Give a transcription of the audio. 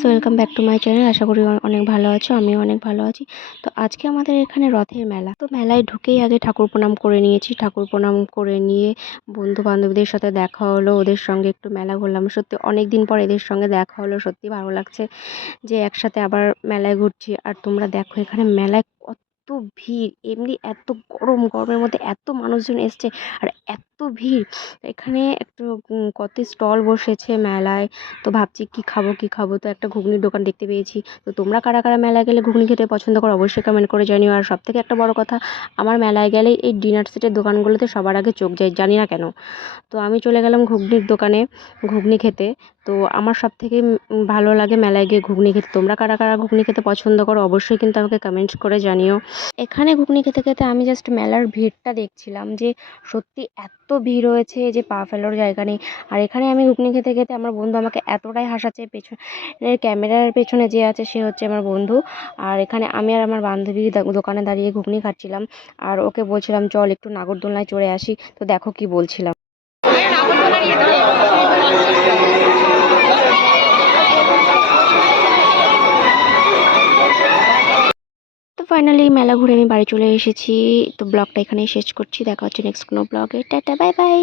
Friends, welcome back to my channel. আশা করি অনেক ভালো আছো, আমিও অনেক ভালো আছি। তো আজকে আমাদের এখানে রথের মেলা। তো মেলায় ঢুকেই আগে ঠাকুর প্রণাম করে নিয়েছি। ঠাকুর প্রণাম করে নিয়ে বন্ধু বান্ধবীদের সাথে দেখা হলো, ওদের সঙ্গে একটু মেলা ঘুরলাম। সত্যি অনেক দিন পর এদের সঙ্গে দেখা হলো, সত্যি ভালো লাগছে যে একসাথে আবার মেলায় ঘুরছি। আর তোমরা দেখো এখানে মেলায় কত ভিড়, এমনি এত গরমের মধ্যে এত মানুষজন এসছে আর এত ভিড়। এখানে একটু কত স্টল বসেছে মেলায়। তো ভাবছি কি খাবো, তো একটা ঘুগনির দোকান দেখতে পেয়েছি। তো তোমরা কারা কারা মেলায় গেলে ঘুগনি খেতে পছন্দ করো অবশ্যই কমেন্ট করে জানিও। আর সব থেকে একটা বড় কথা, আমার মেলায় গেলে এই ডিনার সেটের দোকানগুলোতে সবার আগে চোখ যায়, জানি না কেন। তো আমি চলে গেলাম ঘুগনির দোকানে ঘুগনি খেতে। তো আমার সব থেকে ভালো লাগে মেলায় গিয়ে ঘুগনি খেতে। তোমরা কারা কারা ঘুগনি খেতে পছন্দ করো অবশ্যই কিন্তু আমাকে কমেন্টস করে জানিও। এখানে ঘুগনি খেতে খেতে আমি জাস্ট মেলার ভিড়টা দেখছিলাম যে সত্যি এত ভিড় হয়েছে যে পা ফেলার জায়গা নেই। আর এখানে আমি ঘুগনি খেতে খেতে আমার বন্ধু আমাকে এতটাই হাসাচ্ছে, পেছনের ক্যামেরার পেছনে যে আছে সে হচ্ছে আমার বন্ধু। আর এখানে আমি আর আমার বান্ধবী দোকানে দাঁড়িয়ে ঘুগনি খাচ্ছিলাম। আর ওকে বলছিলাম চল একটু নাগরদোলনায় চড়ে আসি। তো দেখো কি বলছিলাম। তো ফাইনালি মেলা ঘুরে আমি বাড়ি চলে এসেছি। তো ব্লগটা এখানেই শেষ করছি, দেখা হচ্ছে নেক্সট কোনো ব্লগে। Tata, bye bye.